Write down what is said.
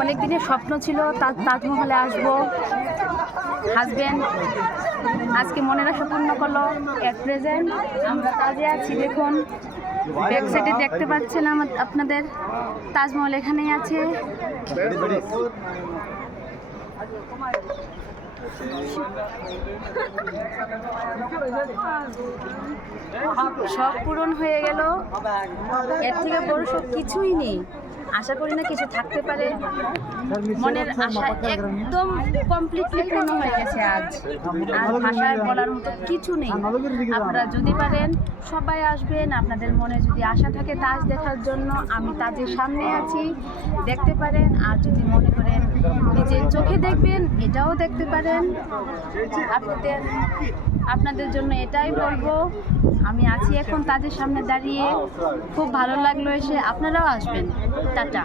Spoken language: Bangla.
অনেক দিনের স্বপ্ন ছিল তাজমহলে আসবো। হাজবেন্ড আজকে মনের আশা পূর্ণ করলো। এট প্রেজেন্ট আমরা তাজে আছি। দেখুন ব্যাক সাইডে দেখতে পাচ্ছেন আপনাদের তাজমহল এখানেই আছে। সব পূরণ হয়ে গেল। এর থেকে বড় সব কিছুই নেই। আশা করি না কিছু থাকতে পারে। মনের আশা একদম কমপ্লিটলি পূর্ণ হয়ে গেছে আজ। আর ভাষায় বলার মতো কিছু নেই। আপনারা যদি পারেন সবাই আসবেন। আপনাদের মনে যদি আশা থাকে তাজ দেখার জন্য, আমি তাজের সামনে আছি, দেখতে পারেন। আর যদি মনে করেন নিজের চোখে দেখবেন, এটাও দেখতে পারেন। আপনাদের জন্য এটাই বলবো। আমি আছি এখন তাজের সামনে দাঁড়িয়ে। খুব ভালো লাগলো এসে। আপনারাও আসবেন। টাটা।